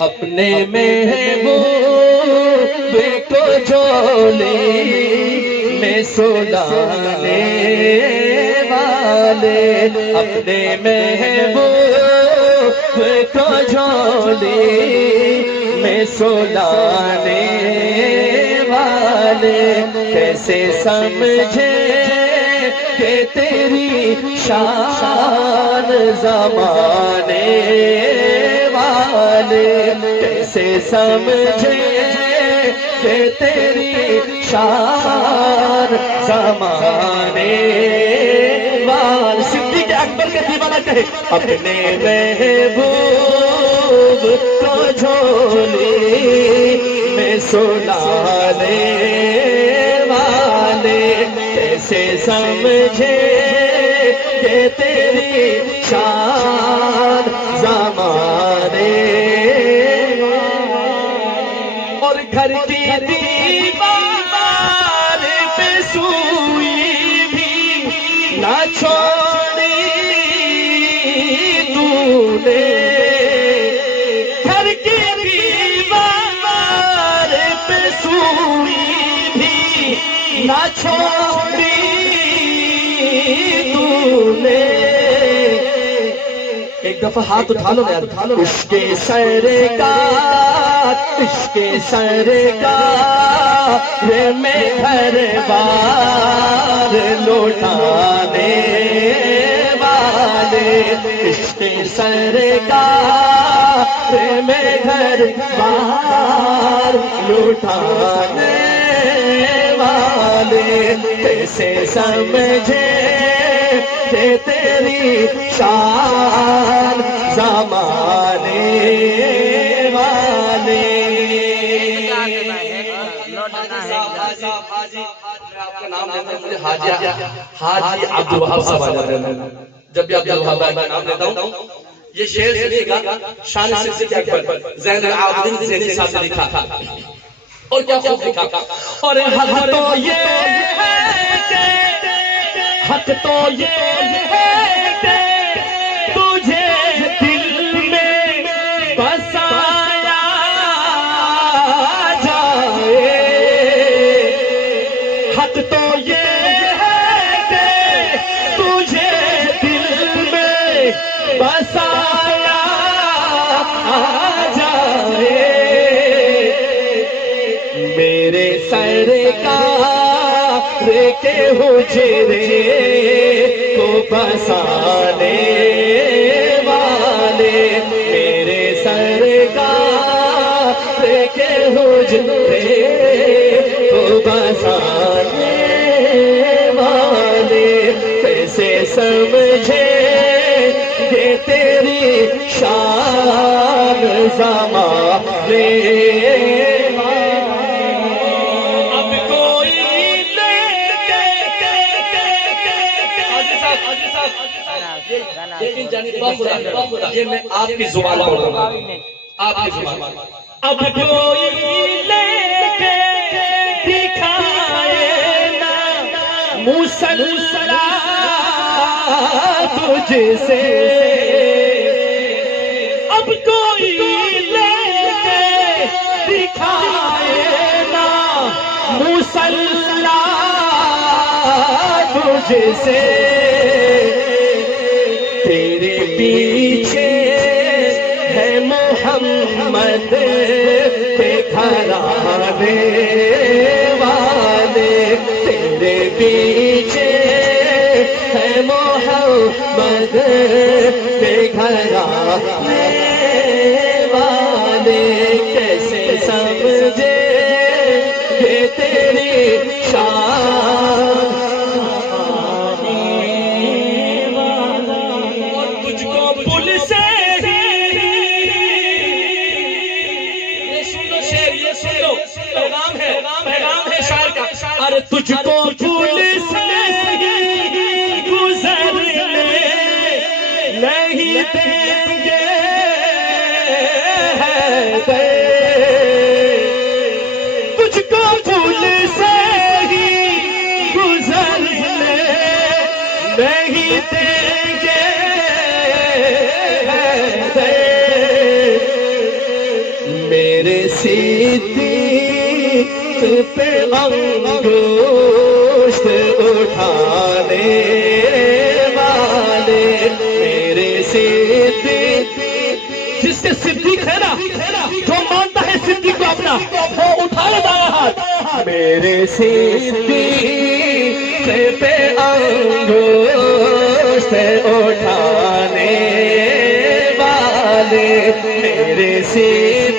अपने महबूब को झोली में सुलाने वाले, अपने महबूब को झोली में सुलाने वाले, कैसे समझे कि तेरी शान ज़माने वाले, कैसे समझे कि तेरी शान ज़माने वाले। सिद्दीक़ अकबर के दीवाना कहे अपने महबूब को झोली में सुलाने वाले, कैसे समझे कि तेरी शान ज़माने, और घर की दीवार पे सुई भी ना छोड़ी तूने, घर की दीवार पे सुई भी ना छोड़ी तूने। एक दफा हाथ उठा लो यार, उठा लो। इसके सरकार में घर बार लौटाने वाले, इसके सरकार में घर बार लौटाने वाले, कैसे समझे कि तेरी शान ज़माने वाले। आपका नाम लेता हूँ, मुझे हाजी अब्दुल वहाब साहब आ जाते हैं। जब भी अब्दुल वहाब का नाम लेता हूँ, ये शेर सुनिएगा, शान सिद्दीक़ अकबर ज़ैनुल आबिदीन ज़ैनी साहब ने लिखा था, और क्या खूब लिखा। और हक तो ये है कि, हक तो ये है कि तुझे दिल में बसाया जाए, हक तो ये है कि तुझे दिल में बसाया जाए, मेरे सरकार के हुजरे को बसाने वाले, मेरे सरकार के हुजरे को बसाने वाले, कैसे समझे ये तेरी शान ज़माने। ये मैं आपकी जुबान बोल रहा हूँ, आपकी जुबान। अब कोई लेके दिखाए ना मुसल्ला तुझसे, अब कोई लेके दिखाए ना मुसल्ला तुझसे, तेरे पीछे है मोहम्मद के घराने वाले, तेरे पीछे है मोहम्मद के घराने वाले, कैसे समझे ये तेरी शान। अरे तुझको भूल से गुजरने नहीं देंगे तुझको भूल से ही गुजरने नहीं देंगे मेरे सिद्दीक पे अंगूष्ठ उठाने वाले, मेरे सिद्दीक, जिसके सिद्दीक है ना, जो मानता है सिद्दीक को अपना, वो उठाए दाया हाथ। मेरे सिद्दीक पे अंगूष्ठ उठाने वाले, मेरे सिद्दीक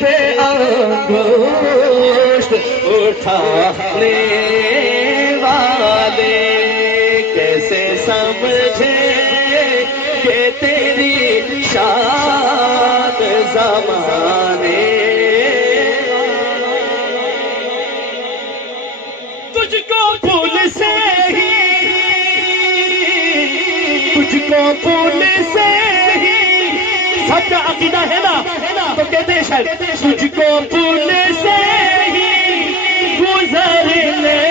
पे अंगूष्ठ उठाने वाले, कैसे समझे कि तेरी शान ज़माने, तुझको फूल से ही, तुझको फूल से ही सबका अकीदा है ना, तो कहते हैं शायद तुझको फूल से ही गुजरने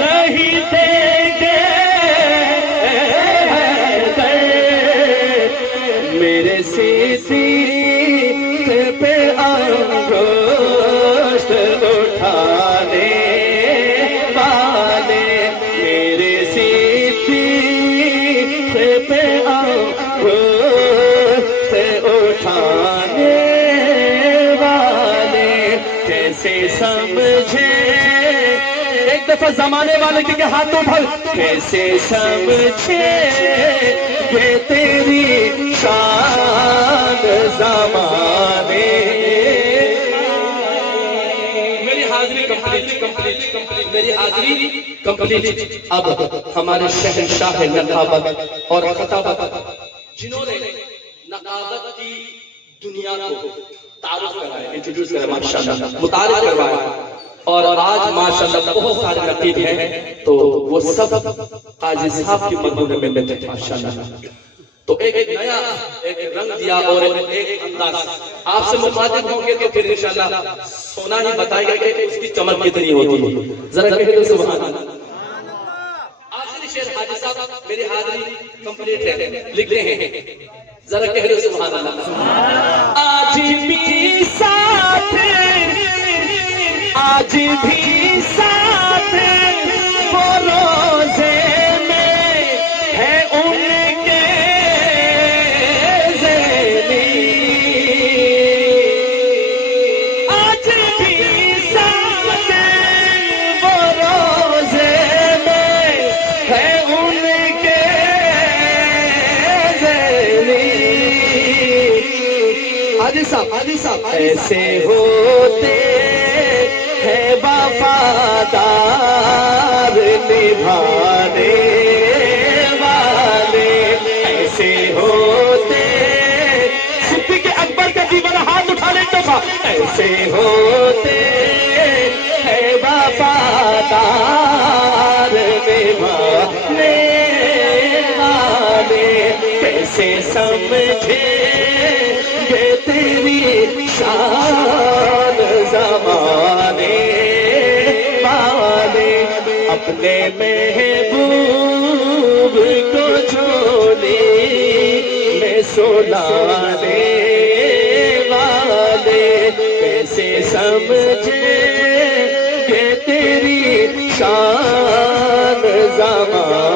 नहीं देंगे, मेरे सिद्दीक पे अंगूष्ठ उठाने वाले, मेरे सिद्दीक पे अंगूष्ठ उठाने वाले, कैसे समझे, एक दफा जमाने वाले के हाथ उठा, कैसे समझे ये तेरी शान ज़माने। मेरी हाजिरी कंप्लीट, मेरी हाजिरी कंप्लीट। अब हमारे शहंशाह नकाबत और खताबत, जिन्होंने नकाबत की दुनिया को तारुफ कराया, इंट्रोड्यूस कराया, माशाल्लाह मुतारिफ करवाया, और आज माशाल्लाह बहुत सारे नकीब हैं, तो वो सब काजी साहब की मदद में बैठे थे माशाल्लाह। तो एक नया एक रंग दिया और एक अंदाज, आपसे मुखातिब होंगे तो फिर इंशाल्लाह सोना ही बताएगा कि उसकी चमक कितनी होती है। जरा कहिए तो सुभान अल्लाह। आखिरी शेर हाजी साहब, मेरी हाजिरी कंप्लीट है, लिखते हैं, जरा कहिए तो सुभान अल्लाह। आज भी साथ, आज भी साथ वो रोजे में है उनके ज़ैनी, आज भी साथ वो रोजे में है उनके ज़ैनी। हाजी साहब ऐसे होते है वफादार निभाने वाले, ऐसे होते, सिद्दीक़ अकबर का जीवन हाथ उठा ले तो, ऐसे होते है वफादार निभाने वाले, कैसे समझे ये तेरी शान ज़माने वाले, अपने महबूब को झोली में सुलाने वाले, कैसे समझे कि तेरी शान ज़माने